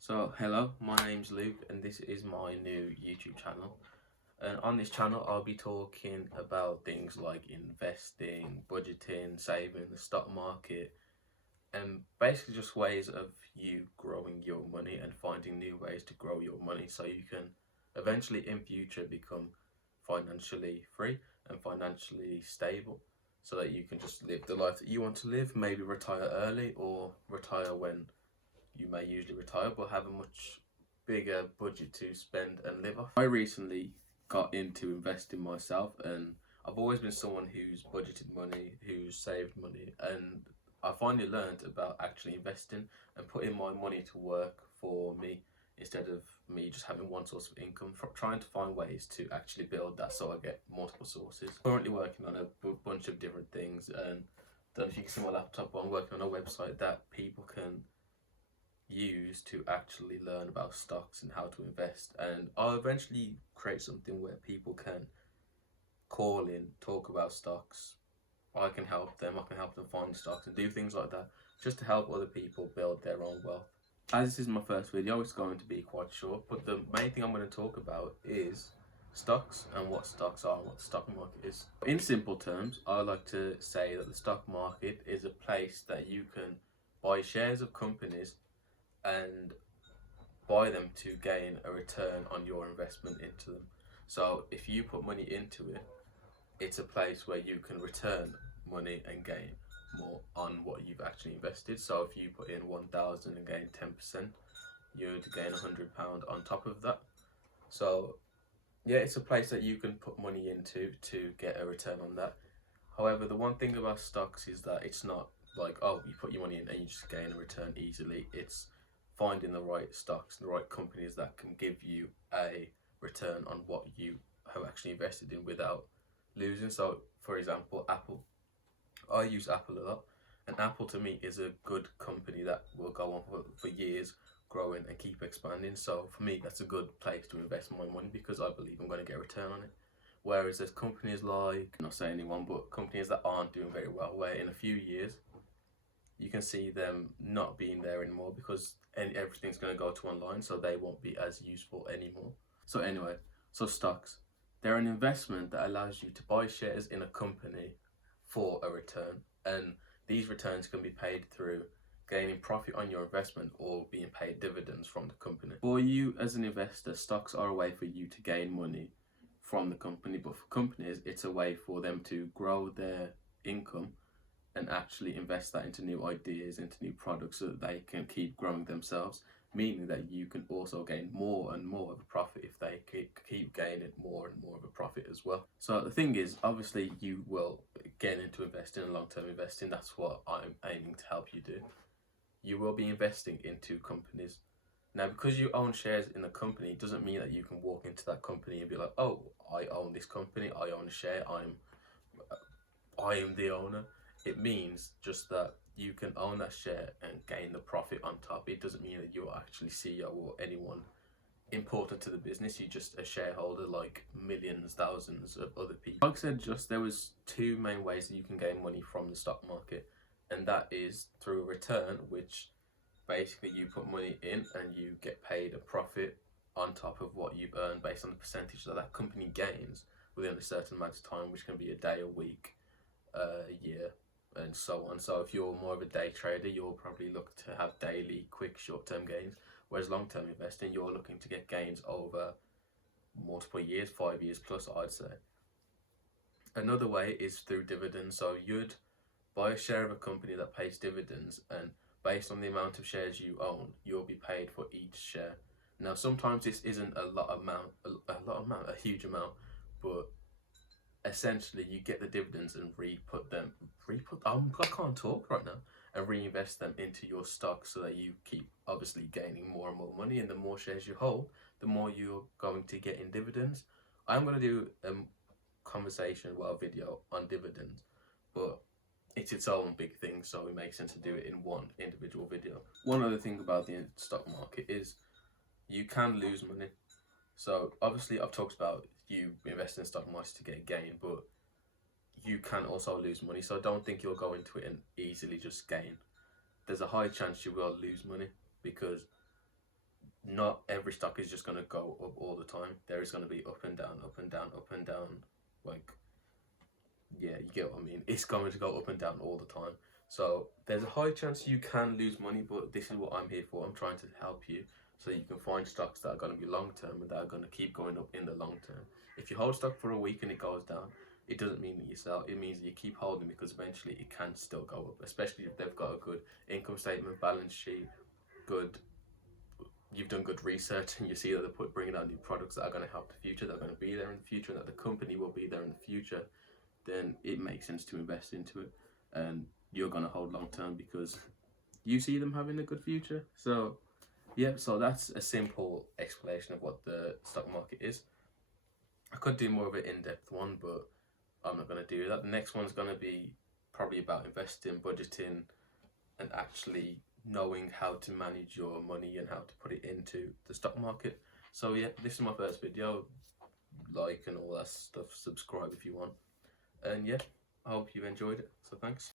So, hello, my name's Luke, and this is my new YouTube channel. And on this channel, I'll be talking about things like investing, budgeting, saving, the stock market, and basically just ways of you growing your money and finding new ways to grow your money so you can eventually in future become financially free and financially stable so that you can just live the life that you want to live, maybe retire early or retire when you may usually retire, but have a much bigger budget to spend and live off. I recently got into investing myself, and I've always been someone who's budgeted money, who's saved money, and I finally learned about actually investing and putting my money to work for me instead of me just having one source of income, trying to find ways to actually build that so I get multiple sources. Currently working on a bunch of different things, and don't know if you can see my laptop, but I'm working on a website that people can use to actually learn about stocks and how to invest. And I'll eventually create something where people can call in, talk about stocks. I can help them, I can help them find stocks and do things like that just to help other people build their own wealth. As this is my first video, it's going to be quite short, but the main thing I'm going to talk about is stocks and what stocks are and what the stock market is. In simple terms, I like to say that the stock market is a place that you can buy shares of companies and buy them to gain a return on your investment into them. So if you put money into it, it's a place where you can return money and gain more on what you've actually invested. So if you put in 1,000 and gain 10%, you'd gain £100 on top of that. So yeah, it's a place that you can put money into to get a return on that. However, the one thing about stocks is that it's not like, oh, you put your money in and you just gain a return easily. It's finding the right stocks, the right companies that can give you a return on what you have actually invested in without losing. So, for example, Apple. I use Apple a lot, and Apple to me is a good company that will go on for years, growing and keep expanding. So, for me, that's a good place to invest my money because I believe I'm going to get a return on it. Whereas there's companies like, not say anyone, but companies that aren't doing very well, where in a few years you can see them not being there anymore because everything's going to go to online, so they won't be as useful anymore. So anyway, so stocks, they're an investment that allows you to buy shares in a company for a return, and these returns can be paid through gaining profit on your investment or being paid dividends from the company. For you as an investor, stocks are a way for you to gain money from the company, but for companies, it's a way for them to grow their income and actually invest that into new ideas, into new products so that they can keep growing themselves, meaning that you can also gain more and more of a profit if they keep gaining more and more of a profit as well. So the thing is, obviously you will get into investing and long-term investing. That's what I'm aiming to help you do. You will be investing into companies. Now, because you own shares in a company, it doesn't mean that you can walk into that company and be like, oh, I own this company, I own a share, I am the owner. It means just that you can own that share and gain the profit on top. It doesn't mean that you're actually CEO or anyone important to the business. You're just a shareholder like millions, thousands of other people. Like I said, just there was two main ways that you can gain money from the stock market, and that is through a return, which basically you put money in and you get paid a profit on top of what you've earned based on the percentage that that company gains within a certain amount of time, which can be a day, a week, a year, and so on. So if you're more of a day trader, you'll probably look to have daily, quick, short-term gains. Whereas long-term investing, you're looking to get gains over multiple years, 5 years plus, I'd say. Another way is through dividends. So you'd buy a share of a company that pays dividends, and based on the amount of shares you own, you'll be paid for each share. Now, sometimes this isn't a huge amount, but essentially you get the dividends and I can't talk right now, and reinvest them into your stock so that you keep obviously gaining more and more money, and the more shares you hold, the more you're going to get in dividends. I'm going to do a video on dividends, but it's its own big thing, so it makes sense to do it in one individual video. One other thing about the stock market is you can lose money. So obviously I've talked about you invest in stock markets to get gain, but you can also lose money. So don't think you'll go into it and easily just gain. There's a high chance you will lose money because not every stock is just going to go up all the time. There is going to be up and down, up and down, up and down. Like, yeah, you get what I mean. It's going to go up and down all the time. So there's a high chance you can lose money, but this is what I'm here for. I'm trying to help you so you can find stocks that are going to be long term and that are going to keep going up in the long term. If you hold stock for a week and it goes down, it doesn't mean that you sell. It means that you keep holding, because eventually it can still go up, especially if they've got a good income statement, balance sheet, good, you've done good research, and you see that they're bringing out new products that are going to help the future, that are going to be there in the future, and that the company will be there in the future, then it makes sense to invest into it, and you're going to hold long term because you see them having a good future. So yeah, so that's a simple explanation of what the stock market is. I could do more of an in-depth one, but I'm not going to do that. The next one's going to be probably about investing, budgeting, and actually knowing how to manage your money and how to put it into the stock market. So yeah, this is my first video. Like and all that stuff, subscribe if you want, and yeah, I hope you enjoyed it, so thanks.